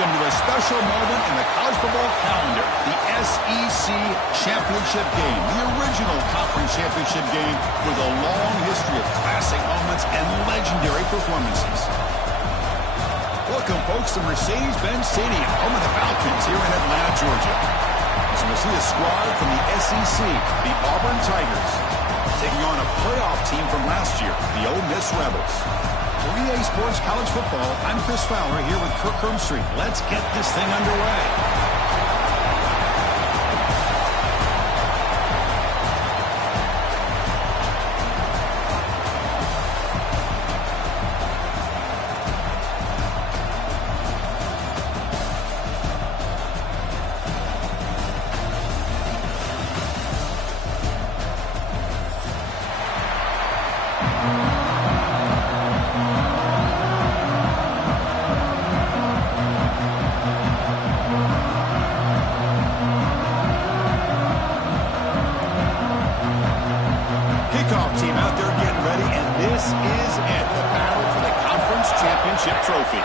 Welcome to a special moment in the college football calendar, the SEC Championship Game, the original conference championship game with a long history of classic moments and legendary performances. Welcome, folks, to Mercedes-Benz Stadium, home of the Falcons here in Atlanta, Georgia. As we'll see a squad from the SEC, the Auburn Tigers, taking on a playoff team from last year, the Ole Miss Rebels. For EA Sports College Football, I'm Chris Fowler here with Kirk Hermstreet. Let's get this thing underway. Team out there getting ready, and this is it, the battle for the conference championship trophy.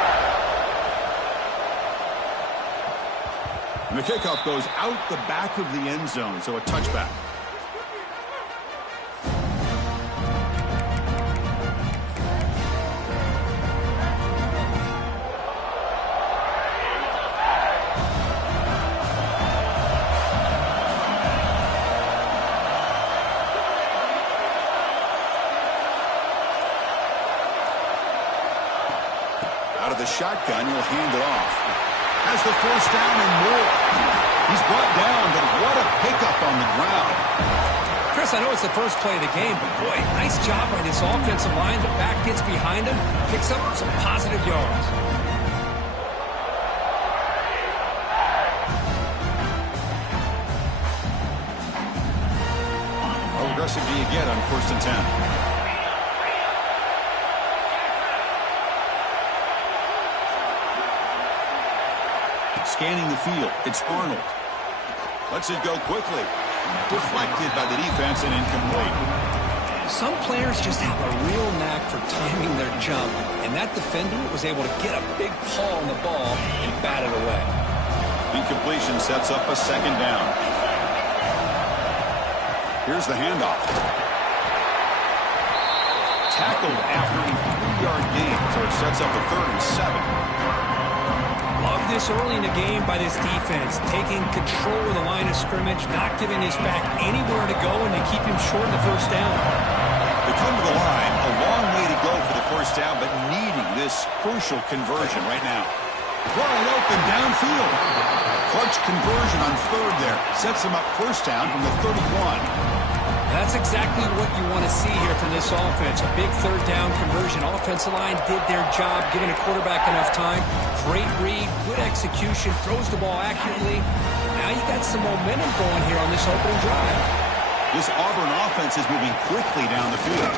And the kickoff goes out the back of the end zone, so a touchback. Out of the shotgun, he'll hand it off. Has the first down and more. He's brought down, but what a pickup on the ground. Chris, I know it's the first play of the game, but boy, nice job by this offensive line. The back gets behind him, picks up some positive yards. How aggressive do you get on 1st and 10? Scanning the field, it's Arnold. Lets it go quickly. Deflected by the defense and incomplete. Some players just have a real knack for timing their jump, and that defender was able to get a big paw on the ball and bat it away. Incompletion sets up a second down. Here's the handoff. Tackled after a 3-yard gain, so it sets up a 3rd and 7. Love this early in the game by this defense, taking control of the line of scrimmage, not giving his back anywhere to go, and they keep him short of the first down. They come to the line, a long way to go for the first down, but needing this crucial conversion right now. Wide open downfield. Clutch conversion on 3rd there. Sets him up first down from the 31. That's exactly what you want to see here from this offense. A big 3rd down conversion. Offensive line did their job, giving a quarterback enough time. Great read, good execution, throws the ball accurately. Now you got some momentum going here on this opening drive. This Auburn offense is moving quickly down the field.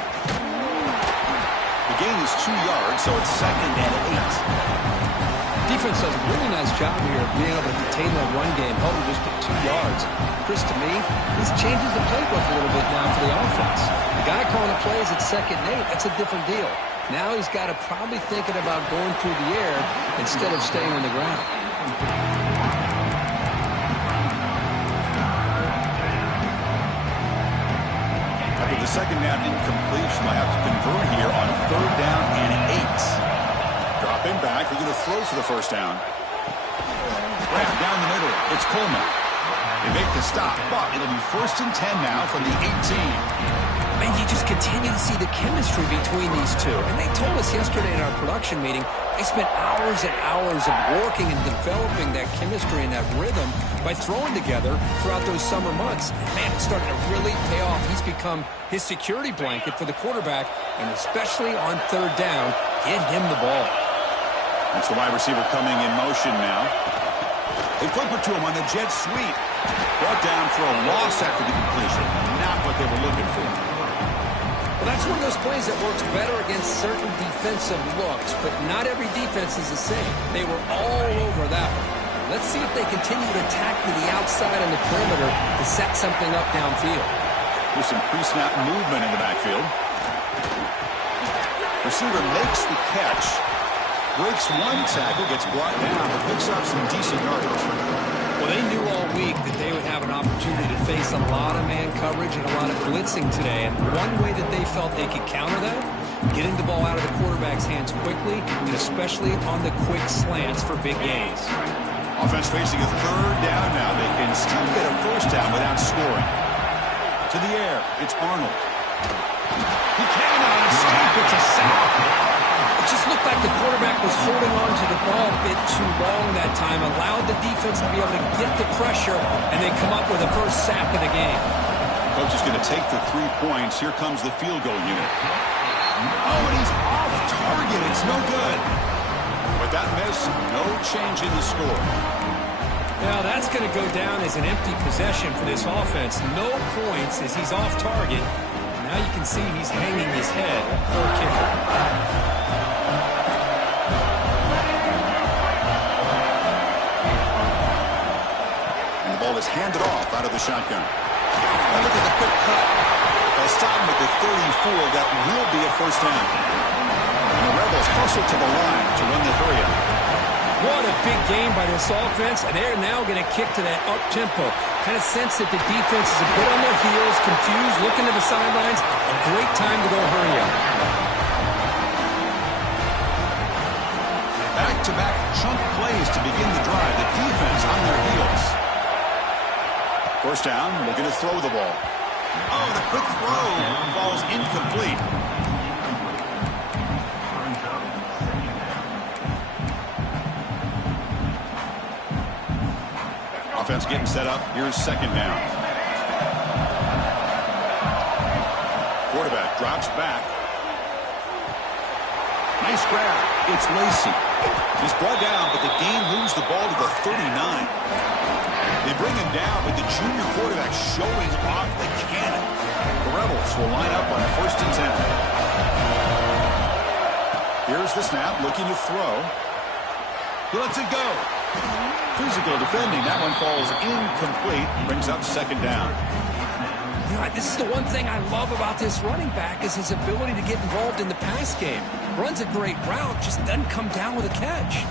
The gain is 2 yards, so it's 2nd and 8. Defense does a really nice job here of being able to contain that run game, held him just at 2 yards. Chris, to me, this changes the playbook a little bit now for the offense. The guy calling the plays at 2nd and 8, that's a different deal. Now he's got to probably thinking about going through the air instead of staying on the ground. After the 2nd down incompletion, they'll have to convert here on 3rd down and 8. Dropping back, they're going to throw for the first down. Wrap down the middle, it's Coleman. They make the stop, but it'll be 1st and 10 now from the 18. Man, you just continue to see the chemistry between these two. And they told us yesterday in our production meeting, they spent hours and hours of working and developing that chemistry and that rhythm by throwing together throughout those summer months. And man, it's starting to really pay off. He's become his security blanket for the quarterback, and especially on 3rd down, get him the ball. That's the wide receiver coming in motion now. They flip it to him on the jet sweep. Brought down for a loss after the completion. Not what they were looking for. Well, that's one of those plays that works better against certain defensive looks, but not every defense is the same. They were all over that one. Let's see if they continue to attack to the outside on the perimeter to set something up downfield. There's some pre-snap movement in the backfield. Receiver makes the catch. Breaks one tackle, gets brought down, but picks up some decent yardage. Well, they knew all week that they would have an opportunity to face a lot of man coverage and a lot of blitzing today. And one way that they felt they could counter that, getting the ball out of the quarterback's hands quickly, and especially on the quick slants for big gains. Offense facing a third down now. They can still get a first down without scoring. To the air, it's Arnold. He cannot escape. It's a sack. It just looked like the quarterback was holding on to the ball a bit too long that time, allowed the defense to be able to get the pressure, and they come up with the first sack of the game. Coach is going to take the 3 points. Here comes the field goal unit. Oh, and he's off target. It's no good. With that miss, no change in the score. Now that's going to go down as an empty possession for this offense. No points as he's off target. Now you can see he's hanging his head for a kicker. And the ball is handed off out of the shotgun. Now look at the quick cut. They'll stop him at the 34. That will be a first down. And the Rebels hustle to the line to run the hurry-up. What a big game by this offense, and they're now going to kick to that up-tempo. Kind of sense that the defense is a bit on their heels, confused, looking to the sidelines. A great time to go hurry up. Back-to-back chunk plays to begin the drive. The defense on their heels. First down, looking to throw the ball. Oh, the quick throw falls incomplete. Offense getting set up. Here's second down. Quarterback drops back. Nice grab. It's Lacey. He's brought down, but the game moves the ball to the 39. They bring him down, but the junior quarterback showing off the cannon. The Rebels will line up on first and 10. Here's the snap, looking to throw. He lets it go. Physical defending. That one falls incomplete. Brings up second down. You know, this is the one thing I love about this running back is his ability to get involved in the pass game. Runs a great route, just doesn't come down with a catch.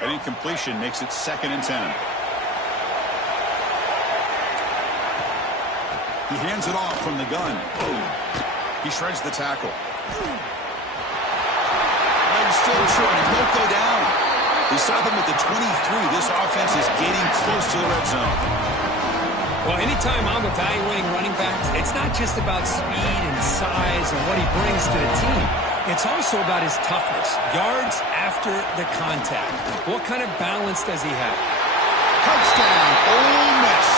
An incompletion makes it second and 10. He hands it off from the gun. He shreds the tackle. Legs still true, and he won't go down. They stop him at the 23. This offense is getting close to the red zone. Well, anytime I'm evaluating running backs, it's not just about speed and size and what he brings to the team. It's also about his toughness. Yards after the contact. What kind of balance does he have? Touchdown, Ole Miss.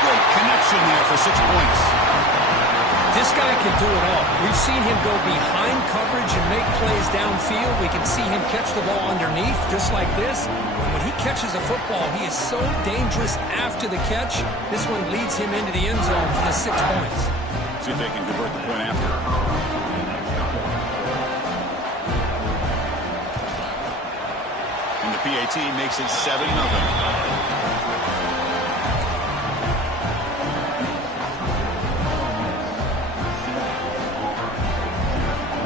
Great connection there for 6 points. This guy can do it all. We've seen him go behind coverage and make plays downfield. We can see him catch the ball underneath, just like this. And when he catches a football, he is so dangerous after the catch. This one leads him into the end zone for the 6 points. See if they can convert the point after. And the PAT makes it 7-0.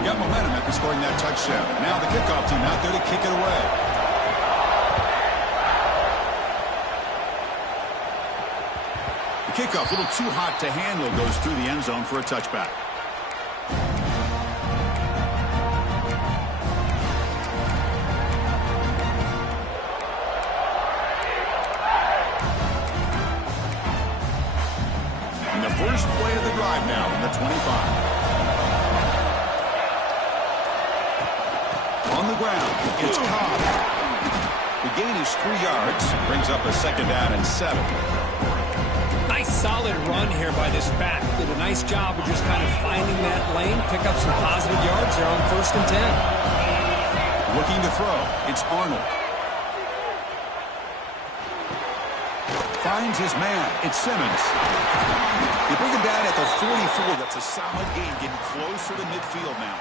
Got momentum after scoring that touchdown. Now the kickoff team out there to kick it away. The kickoff, a little too hot to handle, goes through the end zone for a touchback. And the first play of the drive now from the 25. On the ground, it's Cobb. The gain is 3 yards. Brings up a second down and 7. Nice solid run here by this back. Did a nice job of just kind of finding that lane, pick up some positive yards there on first and 10. Looking to throw. It's Arnold. Finds his man. It's Simmons. They bring him down at the 44. That's a solid gain, getting closer to midfield now.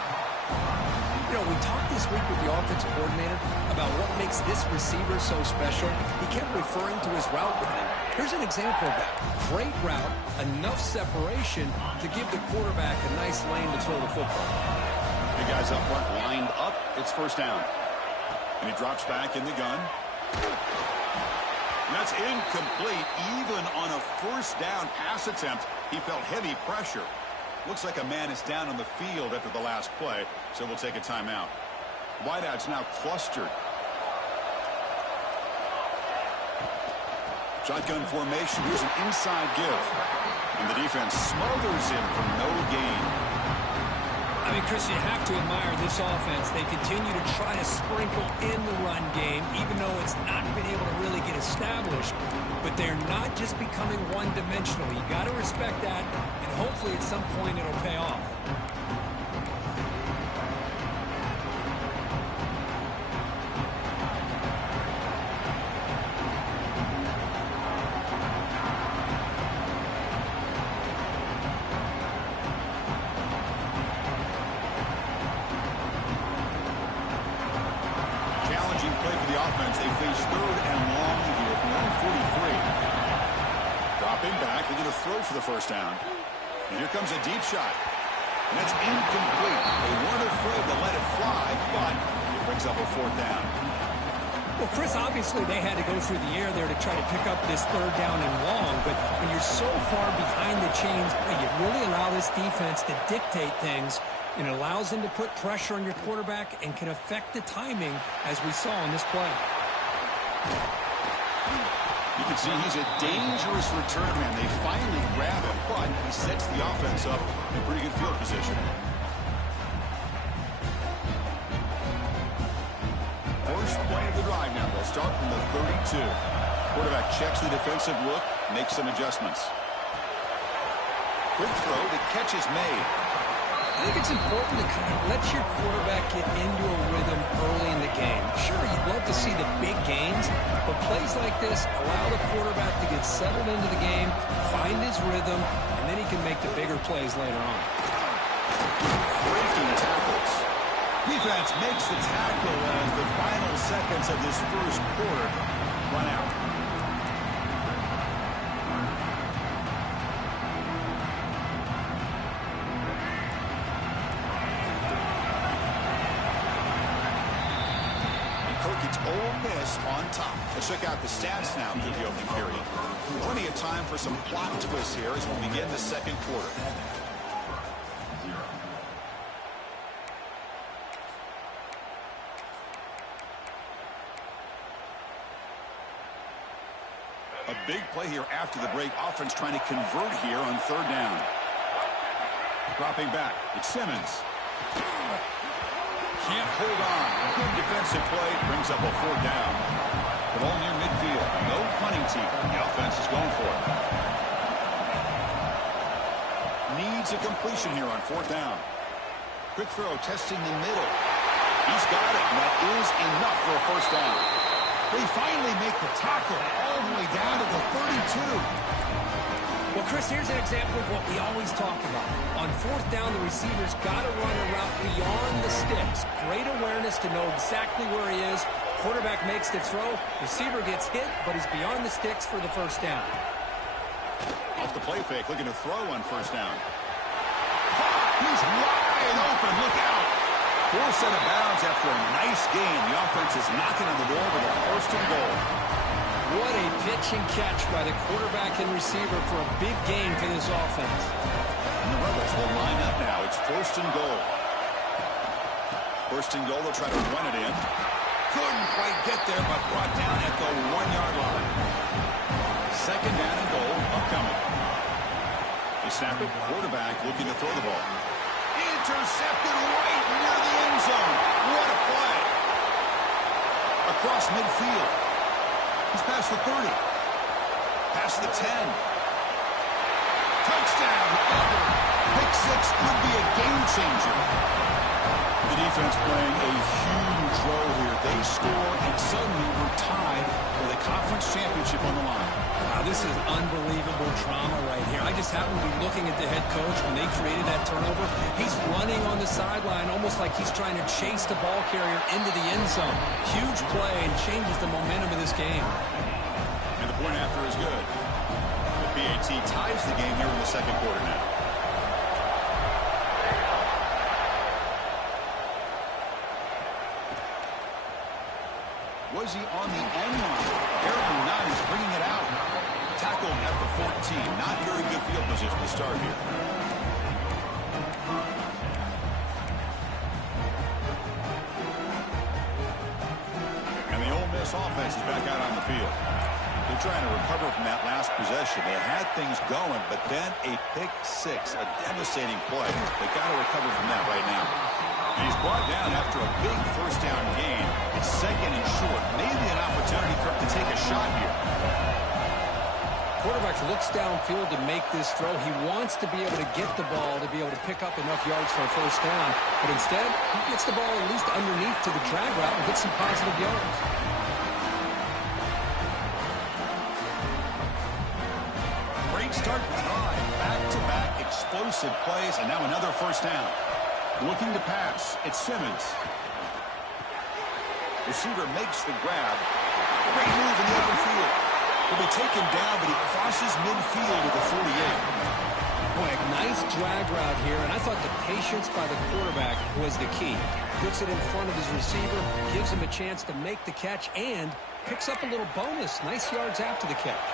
You know, we talked this week with the offensive coordinator about what makes this receiver so special. He kept referring to his route running. Here's an example of that. Great route, enough separation to give the quarterback a nice lane to throw the football. The guys up front lined up. It's first down. And he drops back in the gun. And that's incomplete. Even on a first down pass attempt, he felt heavy pressure. Looks like a man is down on the field after the last play, so we'll take a timeout. Wideouts now clustered. Shotgun formation. Here's an inside give. And the defense smothers him for no gain. I mean, Chris, you have to admire this offense. They continue to try to sprinkle in the run game, even though it's not been able to really get established. But they're not just becoming one-dimensional. You got to respect that, and hopefully at some point it'll pay off. Play for the offense. They face third and long here from 143. Dropping back. They're going to throw for the first down. And here comes a deep shot. And that's incomplete. They weren't afraid to let it fly, but it brings up a fourth down. Well, Chris, obviously they had to go through the air there to try to pick up this third down and long, but when you're so far behind the chains, you really allow this defense to dictate things. It allows them to put pressure on your quarterback and can affect the timing, as we saw in this play. You can see he's a dangerous return man. They finally grab him, but he sets the offense up in pretty good field position. First play of the drive now. They'll start from the 32. Quarterback checks the defensive look, makes some adjustments. Quick throw, the catch is made. I think it's important to kind of let your quarterback get into a rhythm early in the game. Sure, you'd love to see the big gains, but plays like this allow the quarterback to get settled into the game, find his rhythm, and then he can make the bigger plays later on. Breaking tackles. Defense makes the tackle as the final seconds of this first quarter run out. It's Ole Miss on top. Let's check out the stats now through the opening period. Plenty of time for some plot twists here as we begin the second quarter. A big play here after the break. Offense trying to convert here on third down. Dropping back. It's Simmons. Can't hold on. Good defensive play. Brings up a fourth down. The ball near midfield. No punting team. The offense is going for it. Needs a completion here on fourth down. Quick throw testing the middle. He's got it. And that is enough for a first down. They finally make the tackle all the way down to the 32. Well, Chris, here's an example of what we always talk about. On fourth down, the receiver's got to run a route beyond the sticks. Great awareness to know exactly where he is. Quarterback makes the throw. Receiver gets hit, but he's beyond the sticks for the first down. Off the play fake, looking to throw on first down. He's wide open. Look out. Forced out of bounds after a nice gain. The offense is knocking on the door with a first and goal. What a pitch and catch by the quarterback and receiver for a big gain for this offense. And the Rebels will line up now. It's first and goal. First and goal, they'll try to run it in. Couldn't quite get there, but brought down at the 1-yard line. Second down and goal upcoming. They snap it. Quarterback looking to throw the ball. Intercepted right near the end zone. What a play. Across midfield. He's past the 30. Past the 10. Touchdown. Pick six could be a game changer. The defense playing a huge role here. They score and suddenly we're tied with a conference championship on the line. Wow, this is unbelievable drama right here. I just happen to be looking at the head coach when they created that turnover. He's running on the sideline almost like he's trying to chase the ball carrier into the end zone. Huge play and changes the momentum of this game. And the point after is good. The PAT ties the game here in the second quarter now. Was he on the end line? Careful not, he's bringing it out. Tackle at the 14. Not very good field position to start here. And the Ole Miss offense is back out on the field. They're trying to recover from that last possession. They had things going, but then a pick six, a devastating play. They got to recover from that right now. And he's brought down after a big first down gain. It's second and short. Maybe an opportunity for him to take a shot here. Quarterback looks downfield to make this throw. He wants to be able to get the ball to be able to pick up enough yards for a first down. But instead, he gets the ball at least underneath to the drag route and gets some positive yards. Great start drive. Back-to-back explosive plays, and now another first down. Looking to pass. It's Simmons. Receiver makes the grab. Great move in the open field. He'll be taken down, but he crosses midfield at the 48. Boy, a nice drag route here, and I thought the patience by the quarterback was the key. Puts it in front of his receiver, gives him a chance to make the catch, and picks up a little bonus. Nice yards after the catch.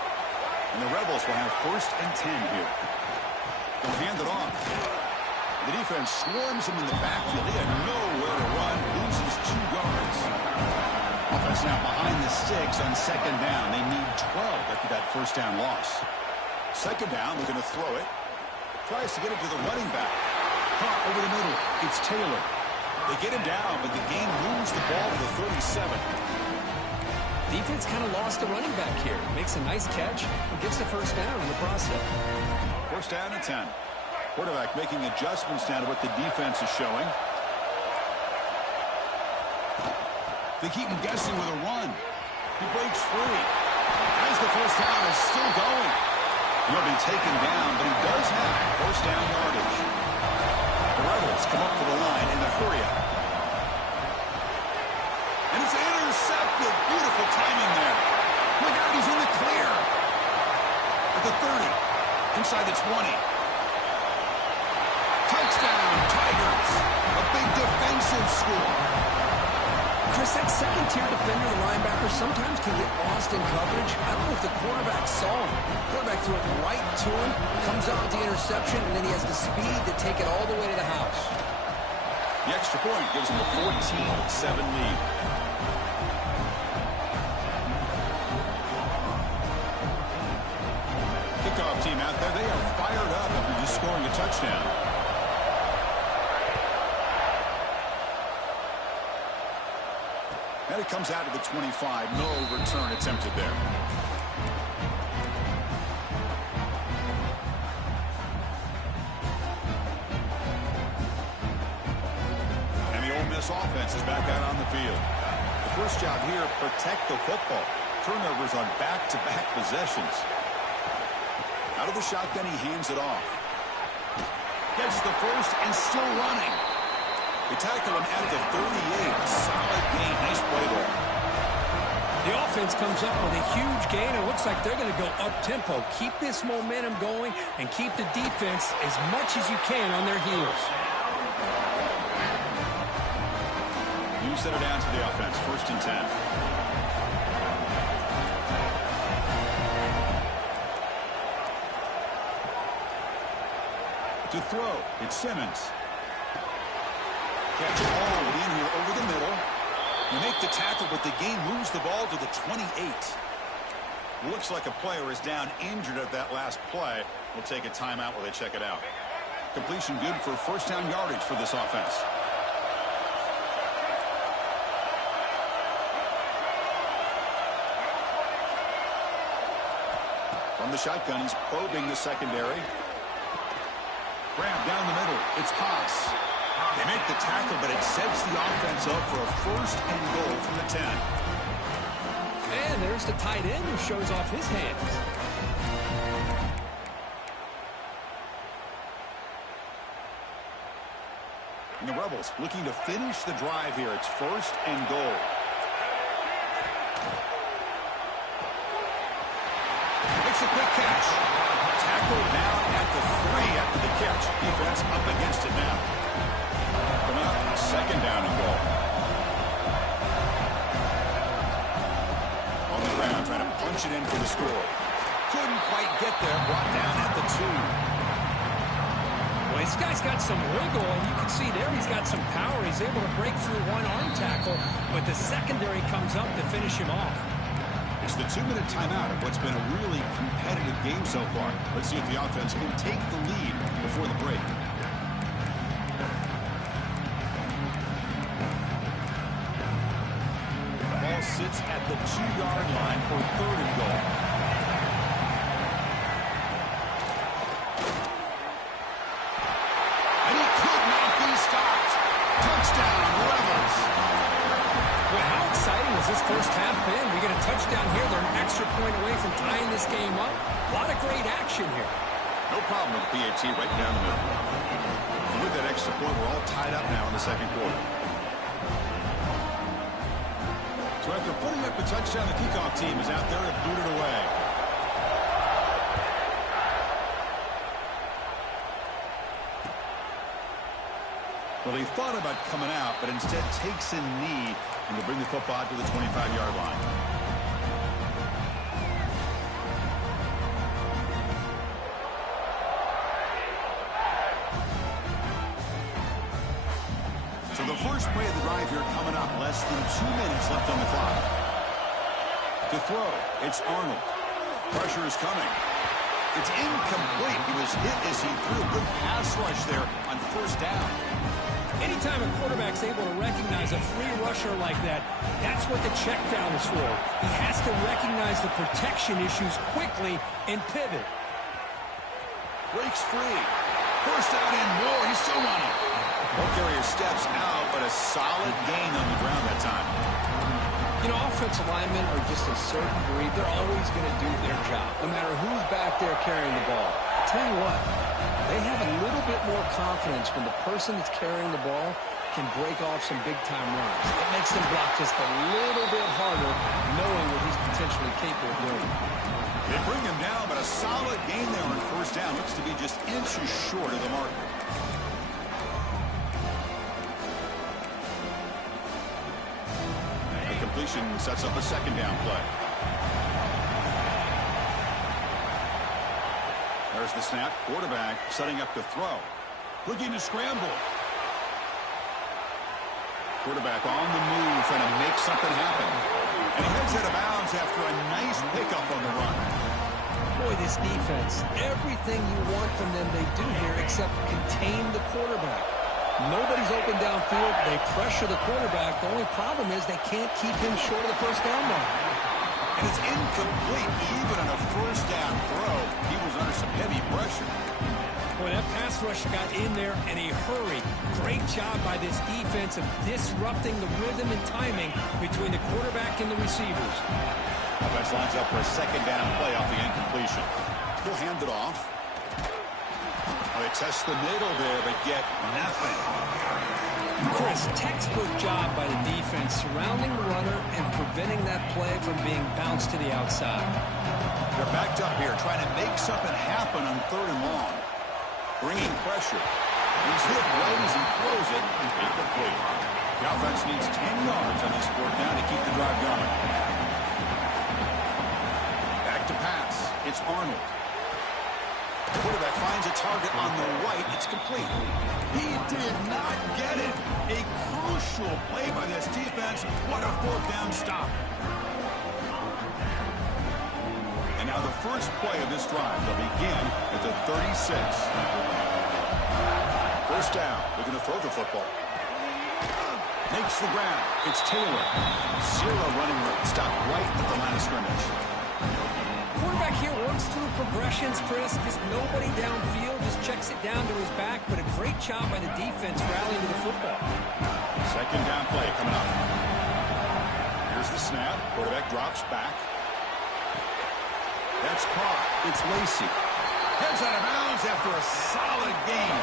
And the Rebels will have 1st and 10 here. They'll hand it off. The defense swarms him in the backfield. He had nowhere to run. Loses 2 yards. Offense now behind the sticks on 2nd down. They need 12 after that first down loss. 2nd down, they're going to throw it. Tries to get it to the running back. Caught over the middle. It's Taylor. They get him down, but the game moves the ball to the 37. Defense kind of lost the running back here. Makes a nice catch and gets the first down in the process. 1st down and 10. Quarterback making adjustments now to what the defense is showing. They keep him guessing with a run. He breaks free. As the first down is still going. He'll be taken down, but he does have first down yardage. The Rebels come up to the line in the hurry up. And it's intercepted. Beautiful timing there. Look out, he's in the clear. At the 30. Inside the 20. Touchdown, Tigers. A big defensive score. Chris, that second-tier defender, the linebacker, sometimes can get lost in coverage. I don't know if the quarterback saw him. The quarterback threw it right to him, comes up with the interception, and then he has the speed to take it all the way to the house. The extra point gives him a 14-7 lead. Kickoff team out there, they are fired up after just scoring a touchdown. And it comes out to the 25. No return attempted there. And the Ole Miss offense is back out on the field. The first job here, protect the football. Turnovers on back-to-back possessions. Out of the shotgun, he hands it off. Gets the first and still running. They tackle him at the 38. Solid gain. Nice play there. The offense comes up with a huge gain. It looks like they're going to go up-tempo. Keep this momentum going and keep the defense as much as you can on their heels. You set it down to the offense. 1st and 10. To throw, it's Simmons. Catch it all in here over the middle. You make the tackle, but the game moves the ball to the 28. Looks like a player is down injured at that last play. We'll take a timeout while they check it out. Completion good for first down yardage for this offense. From the shotgun, he's probing the secondary. Grab down the middle. It's Haas. They make the tackle, but it sets the offense up for a 1st and goal from the 10. And there's the tight end who shows off his hands. And the Rebels looking to finish the drive here. It's 1st and goal. Makes a quick catch. Tackled down at the 3 after the catch. Defense up against it now. Coming up, 2nd down and goal. On the ground, trying to punch it in for the score. Couldn't quite get there. Brought down at the 2. Well, this guy's got some wiggle, and you can see there he's got some power. He's able to break through one arm tackle, but the secondary comes up to finish him off. It's the 2-minute timeout of what's been a really competitive game so far. Let's see if the offense can take the lead before the break. The ball sits at the 2-yard line for 3rd and goal. And he could not be stopped. Touchdown, Rebels. Well, how exciting has this first half been? We get a touchdown here. They're an extra point away from tying this game up. A lot of great action here. No problem with the PAT right down the middle. And with that extra point, we're all tied up now in the 2nd quarter. So after putting up the touchdown, the kickoff team is out there to boot it away. Well, he thought about coming out, but instead takes a knee and will bring the football to the 25-yard line. So the first play of the drive here coming up, less than 2 minutes left on the clock. To throw, it's Arnold. Pressure is coming. It's incomplete. He was hit as he threw a good pass rush there on 1st down. Anytime a quarterback's able to recognize a free rusher like that, that's what the check down is for. He has to recognize the protection issues quickly and pivot. Breaks free. 1st out and more. He's still running. Ball carrier steps out, but a solid gain on the ground that time. You know, offensive linemen are just a certain breed. They're always going to do their job, no matter who's back there carrying the ball. I'll tell you what, they have a little bit more confidence when the person that's carrying the ball can break off some big-time runs. It makes them block just a little bit harder, knowing what he's potentially capable of doing. They bring him down, but a solid gain there on 1st down. Looks to be just inches short of the marker. The completion sets up a 2nd down play. There's the snap. Quarterback setting up to throw. Looking to scramble. Quarterback on the move, trying to make something happen. And he heads out of bounds after a nice pickup on the run. Boy, this defense, everything you want from them they do here except contain the quarterback. Nobody's open downfield. They pressure the quarterback. The only problem is they can't keep him short of the 1st down mark. And it's incomplete even on a 1st down throw. He was under some heavy pressure. Boy, that pass rush got in there in a hurry. Great job by this defense of disrupting the rhythm and timing between the quarterback and the receivers. Offense lines up for a 2nd down play off the incompletion. He'll hand it off. They test the middle there, but get nothing. Chris, textbook job by the defense surrounding the runner and preventing that play from being bounced to the outside. They're backed up here, trying to make something happen on 3rd and long. Bringing pressure. He's hit right as he throws it, and incomplete. The offense needs 10 yards on this 4th down to keep the drive going. Back to pass. It's Arnold. The quarterback finds a target on the right. It's complete. He did not get it. A crucial play by this defense. What a 4th down stop. And now the first play of this drive will begin at the 36. 1st down. Looking to throw the football. Makes the ground. It's Taylor. 0 running room. Stop right at the line of scrimmage. Quarterback here works through progressions, Chris. Just nobody downfield, just checks it down to his back, but a great job by the defense rallying to the football. 2nd down play coming up. Here's the snap. Quarterback drops back. That's caught. It's Lacey. Heads out of bounds after a solid gain.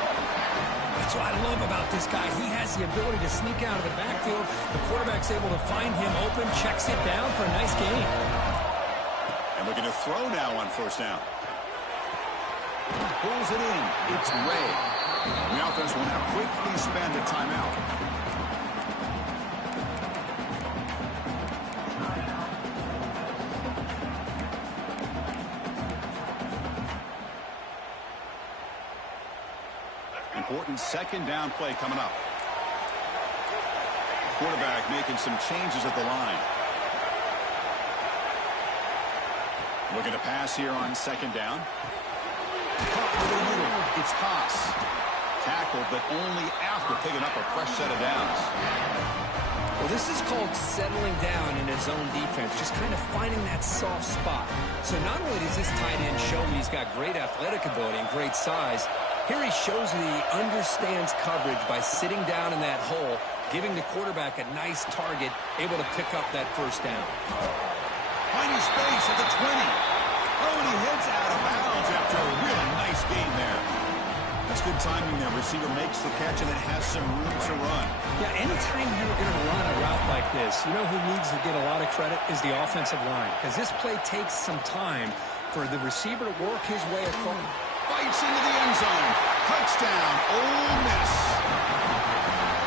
That's what I love about this guy. He has the ability to sneak out of the backfield. The quarterback's able to find him open, checks it down for a nice gain. And looking to throw now on first down. Pulls it in. It's Ray. The offense will now quickly spend a timeout. Important second down play coming up. Quarterback making some changes at the line. Looking to pass here on second down. It's Haas. Tackled, but only after picking up a fresh set of downs. Well, this is called settling down in his own defense, just kind of finding that soft spot. So not only does this tight end show me he's got great athletic ability and great size, here he shows that he understands coverage by sitting down in that hole, giving the quarterback a nice target, able to pick up that first down. Finding space at the 20. Oh, and he heads out of bounds after a really nice gain there. That's good timing there. Receiver makes the catch and it has some room to run. Yeah, anytime you're going to run a route like this, you know who needs to get a lot of credit is the offensive line, because this play takes some time for the receiver to work his way across. Fights into the end zone. Touchdown, Ole Miss.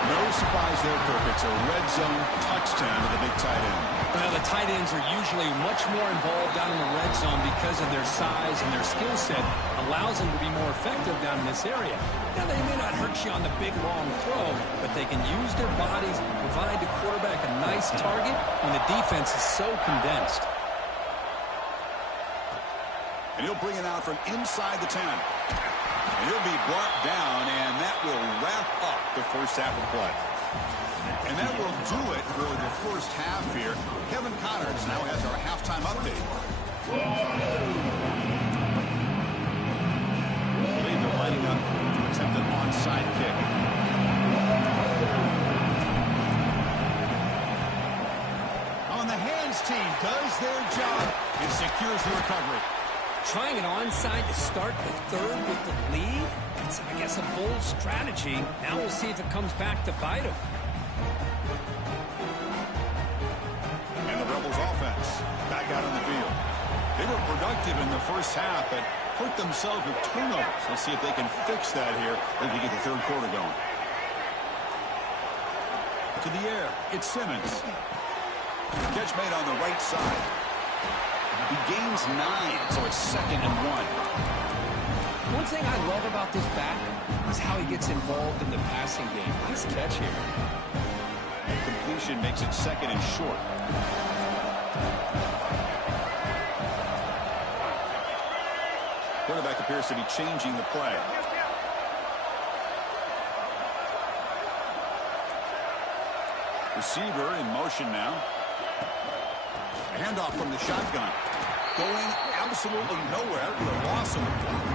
No surprise there, Kirk. It's a red zone touchdown to the big tight end. Well, the tight ends are usually much more involved down in the red zone because of their size and their skill set allows them to be more effective down in this area. Now, they may not hurt you on the big, long throw, but they can use their bodies to provide the quarterback a nice target when the defense is so condensed. And he'll bring it out from inside the 10. And he'll be brought down, and that will wrap up the first half of play. And that will do it for the first half here. Kevin Connors now has our halftime update. I believe they're lining up to attempt an onside kick. On the hands team does their job and secures the recovery. Trying an onside to start the third with the lead? It's, I guess, a bold strategy. Now we'll see if it comes back to bite him. And the Rebels offense back out on the field. They were productive in the first half, but hurt themselves with turnovers. Let's see if they can fix that here as we get the third quarter going. To the air, it's Simmons. Catch made on the right side. He gains 9, so it's 2nd and 1. One thing I love about this back is how he gets involved in the passing game. Nice catch here. Completion makes it 2nd and short. Quarterback appears to be changing the play. Receiver in motion now. Handoff from the shotgun. Going absolutely nowhere with a loss of the block.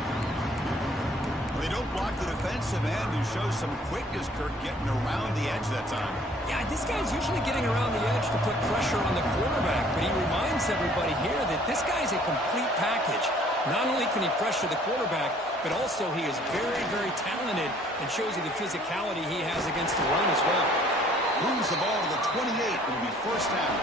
They don't block the defensive end, who shows some quickness, Kirk, getting around the edge that time. Yeah, this guy's usually getting around the edge to put pressure on the quarterback, but he reminds everybody here that this guy's a complete package. Not only can he pressure the quarterback, but also he is very, very talented and shows you the physicality he has against the run as well. Moves the ball to the 28. It'll be first down.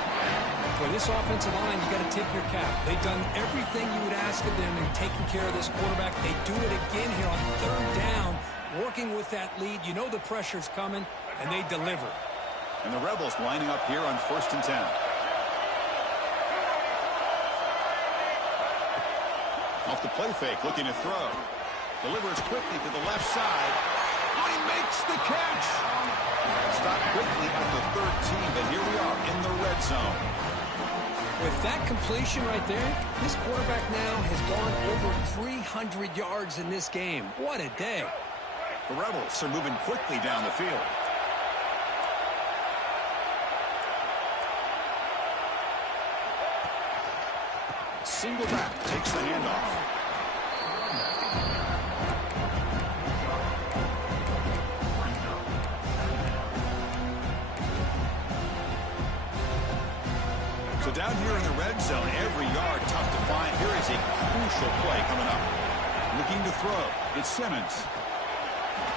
For this offensive line, you got to tip your cap. They've done everything you would ask of them in taking care of this quarterback. They do it again here on third down, working with that lead. You know the pressure's coming, and they deliver. And the Rebels lining up here on 1st and 10. Off the play fake, looking to throw. Delivers quickly to the left side. Oh, he makes the catch. Stopped quickly at the 13, but here we are in the red zone. With that completion right there, this quarterback now has gone over 300 yards in this game. What a day. The Rebels are moving quickly down the field. Single back takes the handoff. So down here in the red zone, every yard tough to find. Here is a crucial play coming up. Looking to throw. It's Simmons.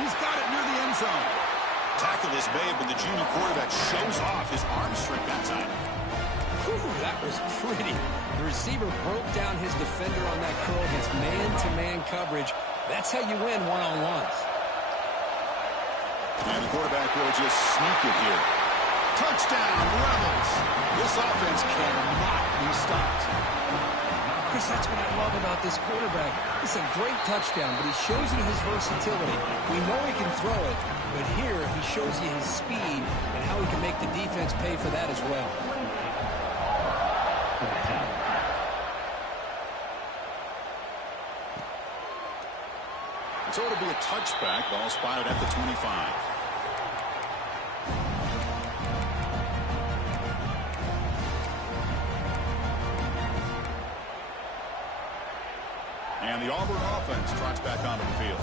He's got it near the end zone. Tackle is made, but the junior quarterback shows off his arm strength that time. Whew, that was pretty. The receiver broke down his defender on that curl, his man-to-man coverage. That's how you win one-on-ones. And the quarterback will just sneak it here. Touchdown, Rebels. This offense cannot be stopped. Chris, that's what I love about this quarterback. It's a great touchdown, but he shows you his versatility. We know he can throw it, but here he shows you his speed and how he can make the defense pay for that as well. So it'll be a touchback. Ball spotted at the 25. And the Auburn offense trots back onto the field.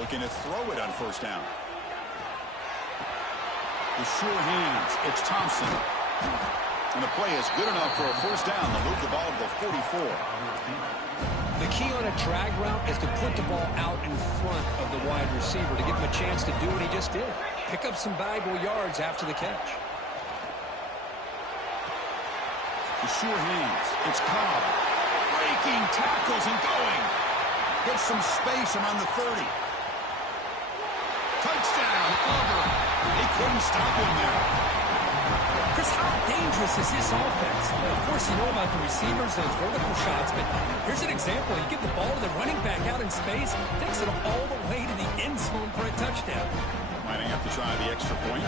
Looking to throw it on first down. With sure hands, it's Thompson. And the play is good enough for a first down to move the ball to the 44. The key on a drag route is to put the ball out in front of the wide receiver to give him a chance to do what he just did. Pick up some valuable yards after the catch. With sure hands, it's Cobb. Breaking tackles and going. Gets some space around the 30. Touchdown, Auburn. They couldn't stop him there. Chris, how dangerous is this offense? Well, of course, you know about the receivers, those vertical shots, but here's an example. You give the ball to the running back out in space, takes it all the way to the end zone for a touchdown. Might have to try the extra point.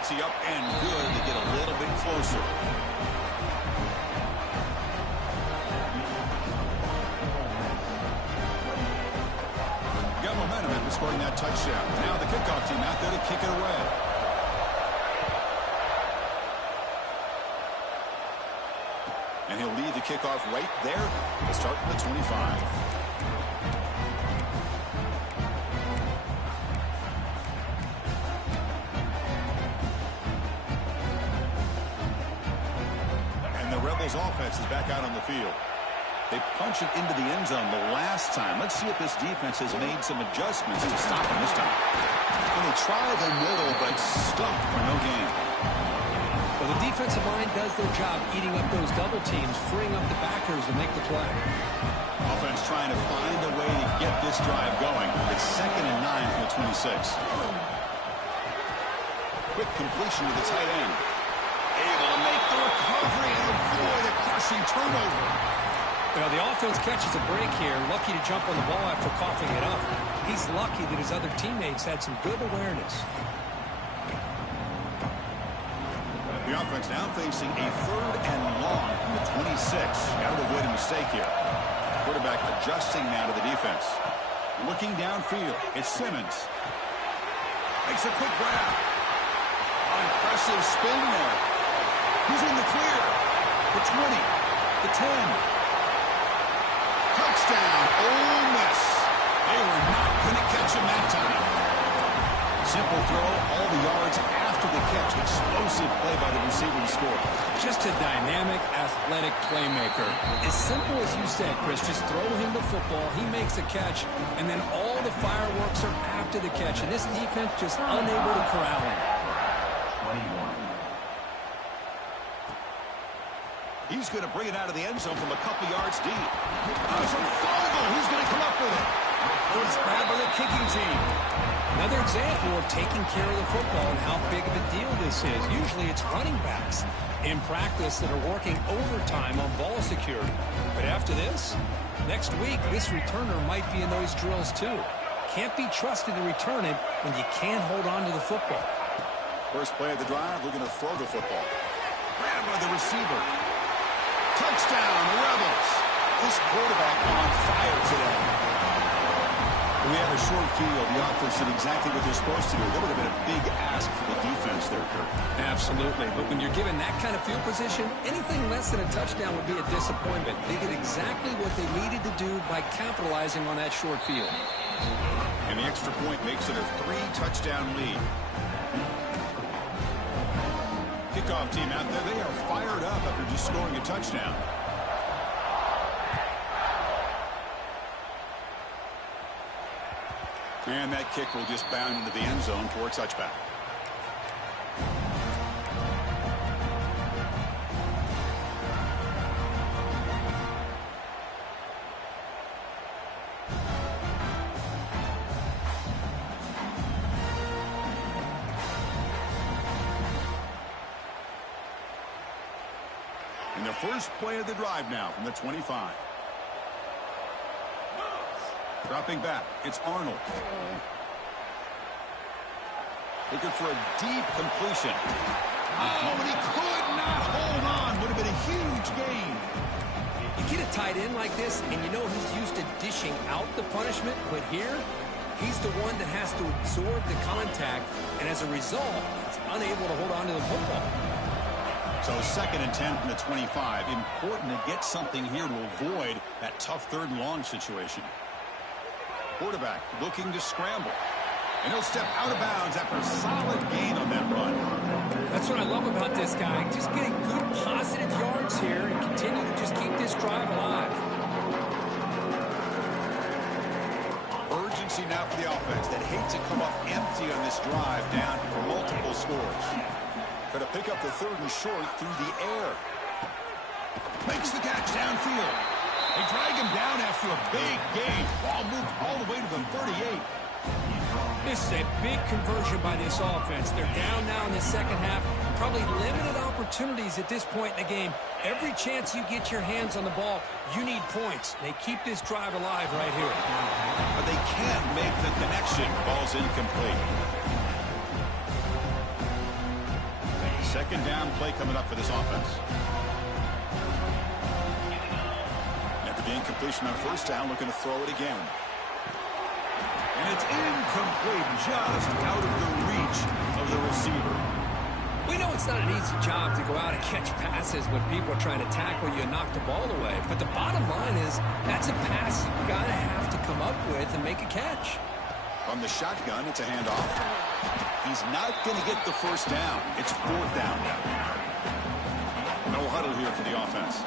He up and good to get a little bit closer. Got momentum after scoring that touchdown. Now the kickoff team out there to kick it away. And he'll lead the kickoff right there to start from the 25. Offense is back out on the field. They punch it into the end zone the last time. Let's see if this defense has made some adjustments to stop them this time. Well, they try the middle, but stuffed for no gain. Well, the defensive line does their job eating up those double teams, freeing up the backers to make the play. Offense trying to find a way to get this drive going. It's 2nd and 9 from the 26. Quick completion to the tight end. Able to make the recovery and avoid a crushing turnover. Well, the offense catches a break here. Lucky to jump on the ball after coughing it up. He's lucky that his other teammates had some good awareness. The offense now facing a 3rd and long from the 26. Got to avoid a mistake here. Quarterback adjusting now to the defense. Looking downfield, it's Simmons. Makes a quick grab. Impressive spin there. He's in the clear. The 20. The 10. Touchdown, Ole Miss. They were not going to catch him that time. Simple throw, all the yards after the catch. Explosive play by the receiver to score. Just a dynamic, athletic playmaker. As simple as you said, Chris, just throw him the football, he makes a catch, and then all the fireworks are after the catch. And this defense just unable to corral him. He's going to bring it out of the end zone from a couple yards deep. There's a fumble. Who's going to come up with it? Oh, it's grabbed by the kicking team. Another example of taking care of the football and how big of a deal this is. Usually it's running backs in practice that are working overtime on ball security. But after this, next week, this returner might be in those drills too. Can't be trusted to return it when you can't hold on to the football. First play of the drive, we're going to throw the football. Grabbed by the receiver. Touchdown, Rebels. This quarterback on fire today. We had a short field. The offense did exactly what they're supposed to do. That would have been a big ask for the defense there, Kirk. Absolutely. But when you're given that kind of field position, anything less than a touchdown would be a disappointment. They did exactly what they needed to do by capitalizing on that short field. And the extra point makes it a 3-touchdown lead. Kickoff team out there, they are fired up after just scoring a touchdown. And that kick will just bound into the end zone for a touchback. And the first play of the drive now from the 25. Dropping back, it's Arnold. Looking for a deep completion. Oh, and he could not hold on. Would have been a huge gain. You get a tight end like this, and you know he's used to dishing out the punishment, but here, he's the one that has to absorb the contact, and as a result, he's unable to hold on to the football. So 2nd and 10 from the 25. Important to get something here to avoid that tough 3rd and long situation. Quarterback looking to scramble. And he'll step out of bounds after a solid gain on that run. That's what I love about this guy. Just getting good positive yards here and continue to just keep this drive alive. Urgency now for the offense that hate to come up empty on this drive down for multiple scores. Going to pick up the 3rd and short through the air. Makes the catch downfield. They drag him down after a big gain. Ball moved all the way to the 38. This is a big conversion by this offense. They're down now in the second half. Probably limited opportunities at this point in the game. Every chance you get your hands on the ball, you need points. They keep this drive alive right here. But they can't make the connection. Ball's incomplete. Second down play coming up for this offense. After the incompletion on 1st down, looking to throw it again. And it's incomplete, just out of the reach of the receiver. We know it's not an easy job to go out and catch passes when people are trying to tackle you and knock the ball away. But the bottom line is that's a pass you got to have to come up with and make a catch. From the shotgun, it's a handoff. He's not going to get the 1st down. It's 4th down now. No huddle here for the offense.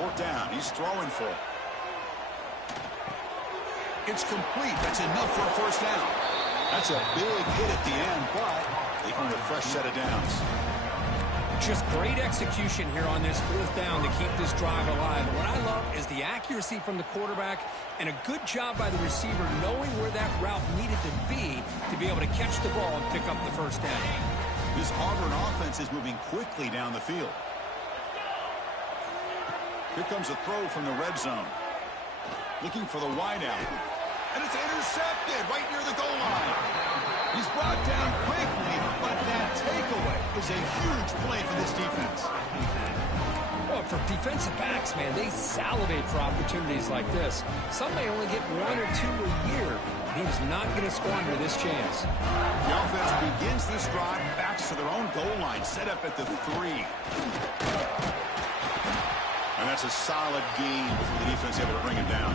4th down. He's throwing for it. It's complete. That's enough for a 1st down. That's a big hit at the end, but they earn a fresh set of downs. Just great execution here on this 4th down to keep this drive alive. And what I love is the accuracy from the quarterback and a good job by the receiver knowing where that route needed to be able to catch the ball and pick up the 1st down. This Auburn offense is moving quickly down the field. Here comes a throw from the red zone. Looking for the wideout. And it's intercepted right near the goal line. He's brought down quickly, but that takeaway is a huge play for this defense. Well, for defensive backs, man, they salivate for opportunities like this. Some may only get 1 or 2 a year. He's not going to squander this chance. The offense begins this drive, backs to their own goal line, set up at the 3. And that's a solid gain before the defense able to bring him down.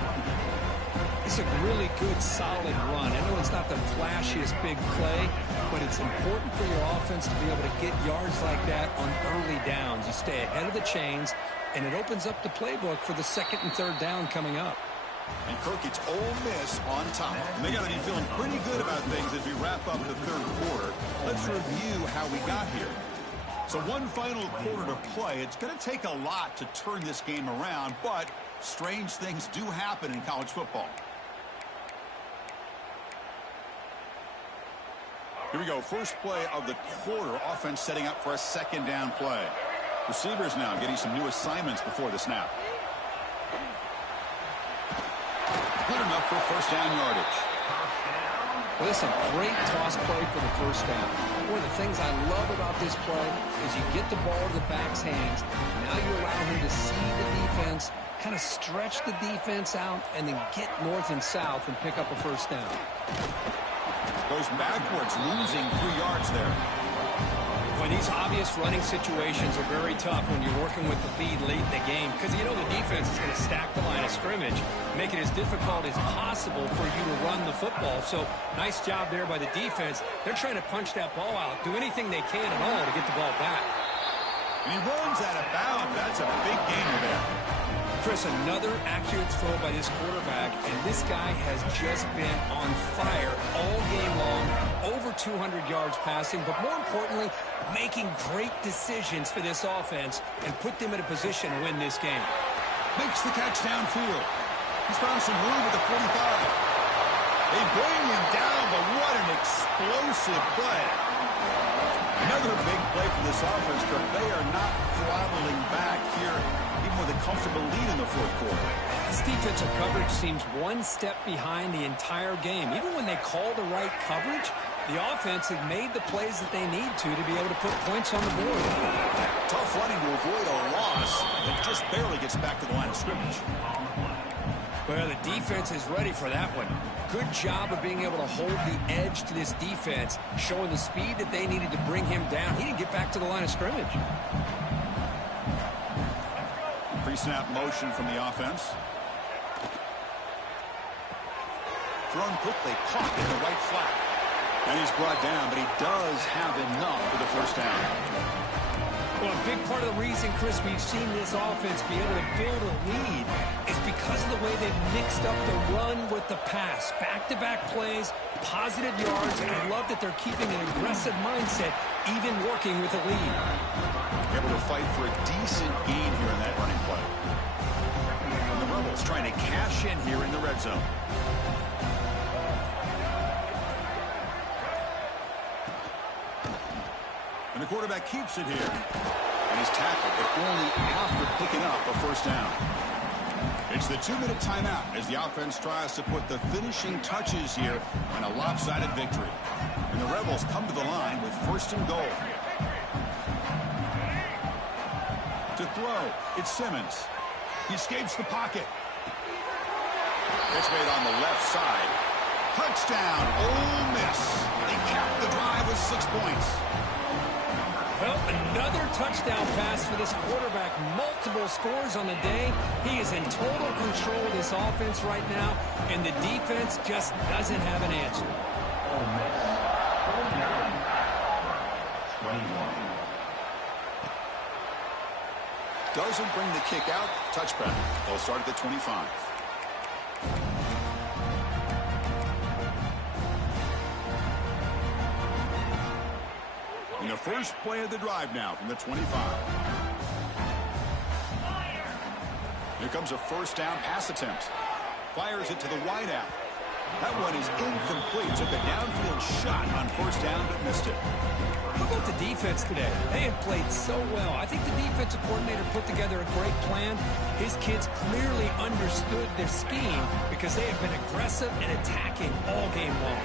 It's a really good, solid run. I know it's not the flashiest big play, but it's important for your offense to be able to get yards like that on early downs. You stay ahead of the chains, and it opens up the playbook for the 2nd and 3rd down coming up. And Kirk, it's Ole Miss on top. And they got to be feeling pretty good about things as we wrap up the 3rd quarter. Let's review how we got here. So one final quarter to play. It's going to take a lot to turn this game around, but strange things do happen in college football. Here we go. First play of the quarter. Offense setting up for a 2nd down play. Receivers now getting some new assignments before the snap. Good enough for 1st down yardage. Well, this is a great toss play for the 1st down. One of the things I love about this play is you get the ball to the back's hands. Now you allow him to see the defense, kind of stretch the defense out, and then get north and south and pick up a 1st down. Goes backwards, losing 3 yards there. Well, these obvious running situations are very tough when you're working with the lead late in the game because you know the defense is going to stack the line of scrimmage, make it as difficult as possible for you to run the football. So nice job there by the defense. They're trying to punch that ball out, do anything they can at all to get the ball back. When he runs out of bounds, that's a big gainer there. Chris, another accurate throw by this quarterback, and this guy has just been on fire all game long, over 200 yards passing, but more importantly, making great decisions for this offense and put them in a position to win this game. Makes the catch downfield. He's found some room at the 45. They bring him down, but what an explosive play. Another big play for this offense, but they are not throttling back here, even with a comfortable lead in the fourth quarter. This defensive coverage seems one step behind the entire game. Even when they call the right coverage, the offense has made the plays that they need to be able to put points on the board. Tough running to avoid a loss that just barely gets back to the line of scrimmage. Well, the defense is ready for that one. Good job of being able to hold the edge to this defense, showing the speed that they needed to bring him down. He didn't get back to the line of scrimmage. Pre-snap motion from the offense. Thrown quickly, caught in the right flat. And he's brought down, but he does have enough for the first down. Well, a big part of the reason, Chris, we've seen this offense be able to build a lead is because of the way they've mixed up the run with the pass. Back-to-back plays, positive yards, and I love that they're keeping an aggressive mindset, even working with a lead. Able to fight for a decent gain here in that running play. And the Rebels trying to cash in here in the red zone. And the quarterback keeps it here. And he's tackled, but only after picking up a first down. It's the 2-minute timeout as the offense tries to put the finishing touches here on a lopsided victory. And the Rebels come to the line with first and goal. To throw, it's Simmons. He escapes the pocket. It's made on the left side. Touchdown, Ole Miss. They cap the drive with 6 points. Well, another touchdown pass for this quarterback. Multiple scores on the day. He is in total control of this offense right now, and the defense just doesn't have an answer. Doesn't bring the kick out. Touchback. They'll start at the 25. In the first play of the drive now from the 25. Here comes a first down pass attempt. Fires it to the wideout. That one is incomplete. Took a downfield shot on first down, but missed it. How about the defense today? They have played so well. I think the defensive coordinator put together a great plan. His kids clearly understood their scheme because they have been aggressive and attacking all game long.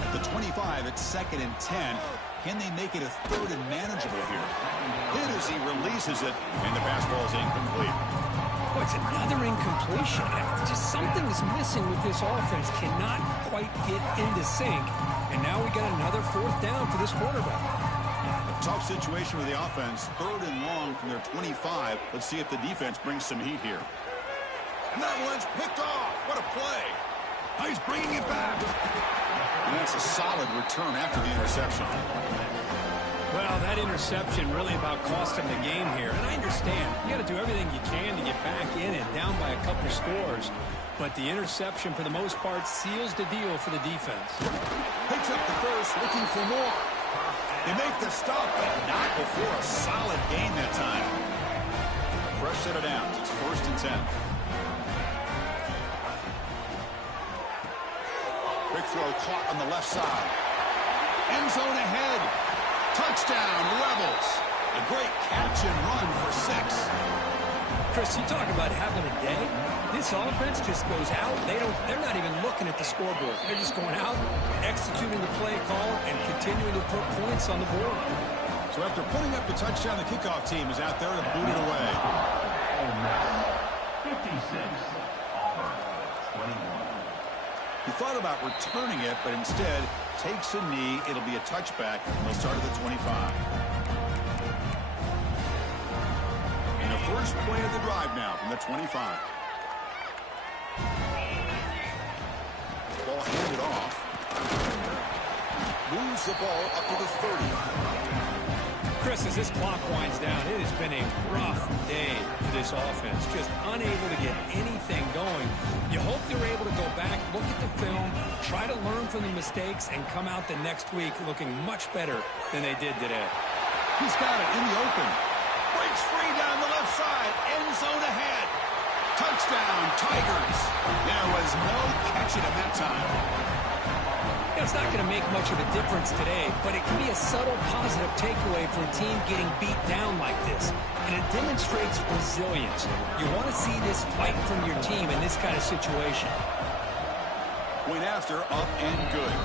At the 25, it's 2nd and 10. Can they make it a 3rd and manageable here? Hit as he releases it, and the pass ball is incomplete. Oh, it's another incompletion. Just something is missing with this offense. Cannot quite get into sync. And now we got another 4th down for this quarterback. A tough situation with the offense. 3rd and long from their 25. Let's see if the defense brings some heat here. And that one's picked off. What a play. Now he's bringing it back. And that's a solid return after the interception. Well, that interception really about cost him the game here. And I understand. You got to do everything you can to get back in and down by a couple scores. But the interception, for the most part, seals the deal for the defense. Picks up the first, looking for more. They make the stop, but not before a solid gain that time. Fresh set of downs. It's 1st and 10. Quick throw caught on the left side. End zone ahead. Touchdown, Rebels. A great catch and run for 6. Chris, you talk about having a day. This offense just goes out. They're not even looking at the scoreboard. They're just going out, executing the play call, and continuing to put points on the board. So after putting up the touchdown, the kickoff team is out there to boot it away. 56, Auburn, 21. He thought about returning it, but instead takes a knee. It'll be a touchback. They'll start at the 25. first play of the drive now from the 25. Ball handed off. Moves the ball up to the 30. Chris, as this clock winds down, it has been a rough day for this offense. Just unable to get anything going. You hope they're able to go back, look at the film, try to learn from the mistakes, and come out the next week looking much better than they did today. He's got it in the open. Breaks free down the left side. End zone ahead. Touchdown, Tigers. There was no catching him that time. It's not going to make much of a difference today, but it can be a subtle positive takeaway for a team getting beat down like this. And it demonstrates resilience. You want to see this fight from your team in this kind of situation. Went after, up and good.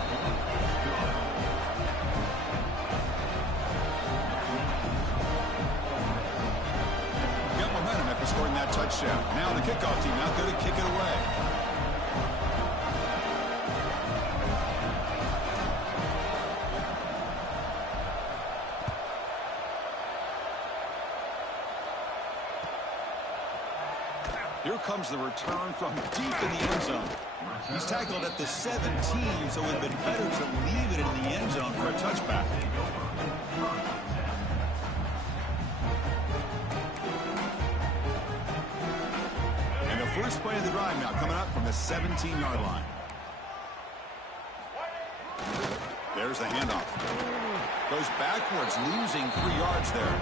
Got momentum after scoring that touchdown. Now the kickoff team out there to kick it away. Here comes the return from deep in the end zone. He's tackled at the 17, so it would have been better to leave it in the end zone for a touchback. And the first play of the drive now coming up from the 17-yard line. There's the handoff. Goes backwards, losing 3 yards there.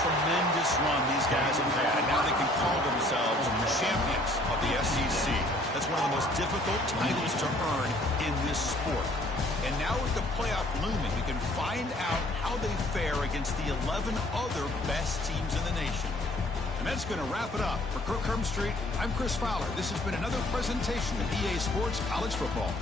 Tremendous run these guys have had, and now they can call themselves the champions of the SEC. That's one of the most difficult titles to earn in this sport. And now with the playoff looming, you can find out how they fare against the 11 other best teams in the nation. And that's going to wrap it up. For Kirk Street, I'm Chris Fowler. This has been another presentation of EA Sports College Football.